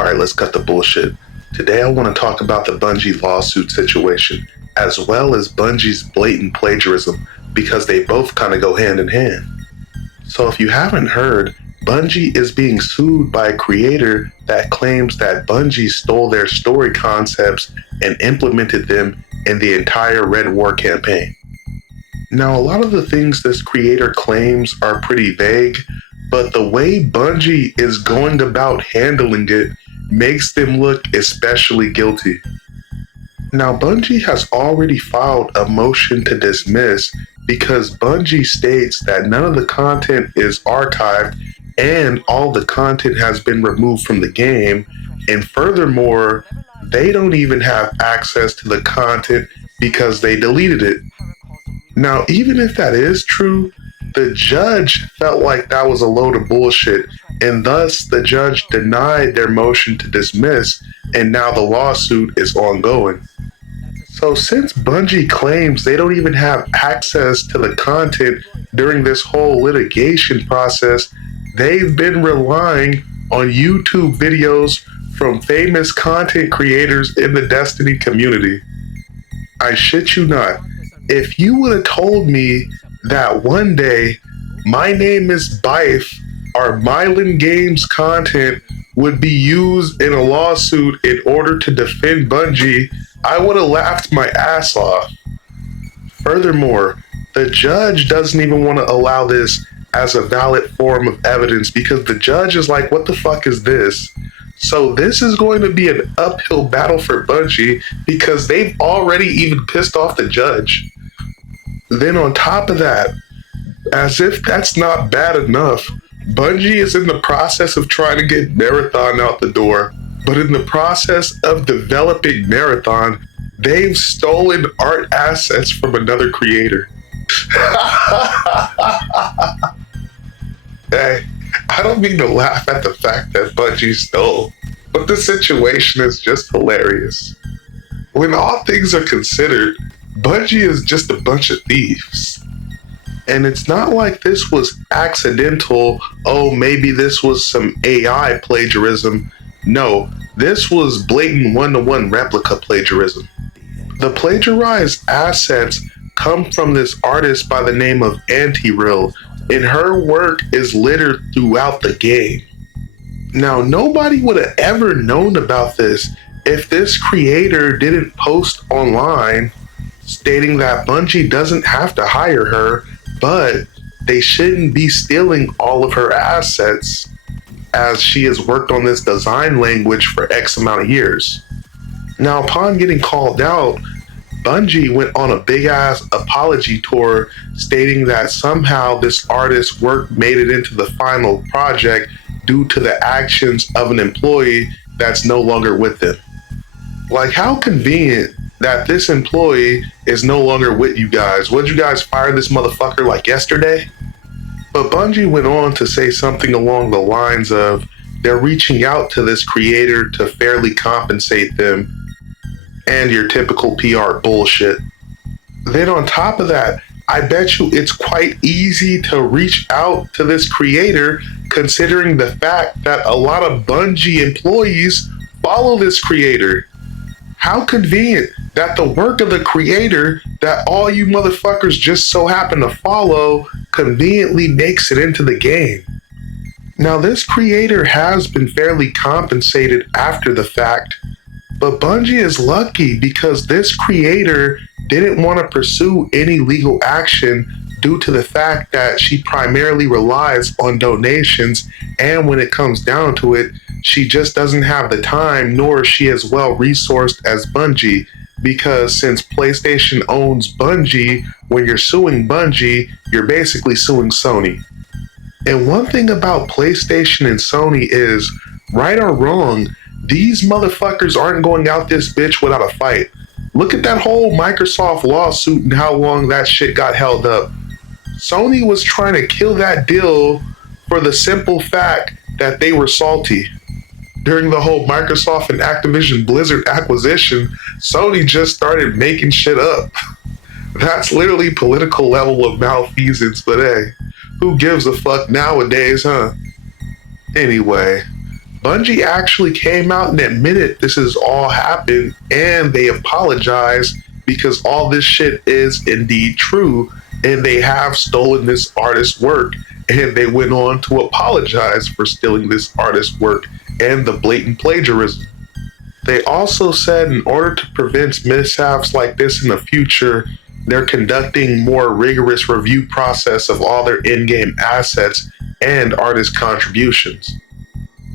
Alright, let's cut the bullshit. Today I want to talk about the Bungie lawsuit situation, as well as Bungie's blatant plagiarism, because they both kind of go hand in hand. So if you haven't heard, Bungie is being sued by a creator that claims that Bungie stole their story concepts and implemented them in the entire Red War campaign. Now, a lot of the things this creator claims are pretty vague, but the way Bungie is going about handling it makes them look especially guilty. Now, Bungie has already filed a motion to dismiss because Bungie states that none of the content is archived and all the content has been removed from the game, and furthermore, they don't even have access to the content because they deleted it. Now, even if that is true, the judge felt like that was a load of bullshit, and thus the judge denied their motion to dismiss, and now the lawsuit is ongoing. So since Bungie claims they don't even have access to the content during this whole litigation process, they've been relying on YouTube videos from famous content creators in the Destiny community. I shit you not. If you would have told me that one day My Name is Bife or Mylan Games content would be used in a lawsuit in order to defend Bungie, I would have laughed my ass off. Furthermore, the judge doesn't even want to allow this as a valid form of evidence because the judge is like, what the fuck is this? So this is going to be an uphill battle for Bungie because they've already even pissed off the judge. Then on top of that, as if that's not bad enough, Bungie is in the process of trying to get Marathon out the door. But in the process of developing Marathon, they've stolen art assets from another creator. Hey, I don't mean to laugh at the fact that Bungie stole, but the situation is just hilarious. When all things are considered, Bungie is just a bunch of thieves. And it's not like this was accidental, oh, maybe this was some AI plagiarism. No, this was blatant one-to-one replica plagiarism. The plagiarized assets come from this artist by the name of Anti-Real, and her work is littered throughout the game. Now, nobody would have ever known about this if this creator didn't post online stating that Bungie doesn't have to hire her, but they shouldn't be stealing all of her assets as she has worked on this design language for X amount of years. Now, upon getting called out, Bungie went on a big-ass apology tour stating that somehow this artist's work made it into the final project due to the actions of an employee that's no longer with them. Like, how convenient that this employee is no longer with you guys. Would you guys fire this motherfucker like yesterday? But Bungie went on to say something along the lines of they're reaching out to this creator to fairly compensate them, and your typical PR bullshit. Then on top of that, I bet you it's quite easy to reach out to this creator considering the fact that a lot of Bungie employees follow this creator. How convenient that the work of the creator that all you motherfuckers just so happen to follow conveniently makes it into the game. Now, this creator has been fairly compensated after the fact, but Bungie is lucky because this creator didn't want to pursue any legal action due to the fact that she primarily relies on donations, and when it comes down to it, she just doesn't have the time, nor is she as well resourced as Bungie, because since PlayStation owns Bungie, when you're suing Bungie, you're basically suing Sony. And one thing about PlayStation and Sony is, right or wrong, these motherfuckers aren't going out this bitch without a fight. Look at that whole Microsoft lawsuit and how long that shit got held up. Sony was trying to kill that deal for the simple fact that they were salty. During the whole Microsoft and Activision Blizzard acquisition, Sony just started making shit up. That's literally political level of malfeasance, but hey, who gives a fuck nowadays, huh? Anyway, Bungie actually came out and admitted this has all happened, and they apologized because all this shit is indeed true, and they have stolen this artist's work, and they went on to apologize for stealing this artist's work and the blatant plagiarism. They also said in order to prevent mishaps like this in the future, they're conducting more rigorous review process of all their in-game assets and artist contributions.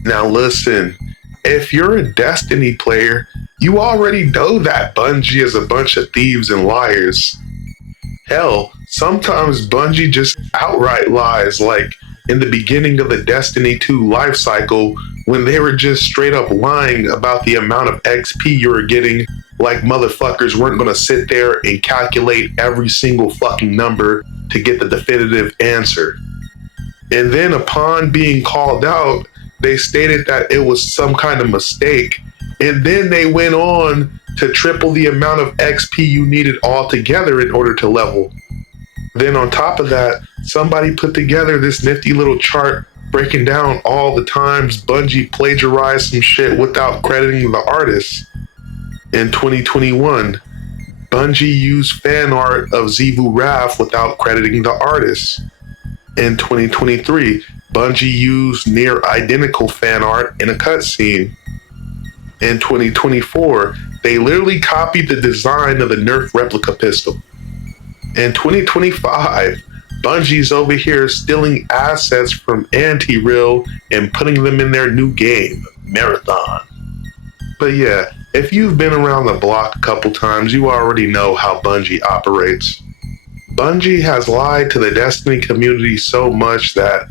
Now listen, if you're a Destiny player, you already know that Bungie is a bunch of thieves and liars. Hell, sometimes Bungie just outright lies, like in the beginning of the Destiny 2 lifecycle when they were just straight up lying about the amount of XP you were getting, like motherfuckers weren't gonna sit there and calculate every single fucking number to get the definitive answer. And then upon being called out, they stated that it was some kind of mistake, and then they went on to triple the amount of XP you needed altogether in order to level. Then on top of that, somebody put together this nifty little chart breaking down all the times Bungie plagiarized some shit without crediting the artist. In 2021, Bungie used fan art of Xivu Raph without crediting the artist. In 2023, Bungie used near identical fan art in a cutscene. In 2024, they literally copied the design of the Nerf replica pistol. In 2025, Bungie's over here stealing assets from Anti-Real and putting them in their new game, Marathon. But yeah, if you've been around the block a couple times, you already know how Bungie operates. Bungie has lied to the Destiny community so much that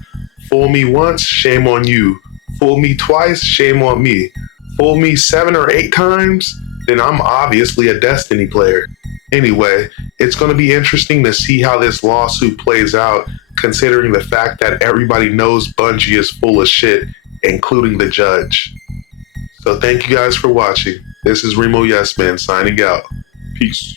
fool me once, shame on you. Fool me twice, shame on me. Fool me 7 or 8 times, then I'm obviously a Destiny player. Anyway, it's going to be interesting to see how this lawsuit plays out, considering the fact that everybody knows Bungie is full of shit, including the judge. So thank you guys for watching. This is Remo Yes Man signing out. Peace.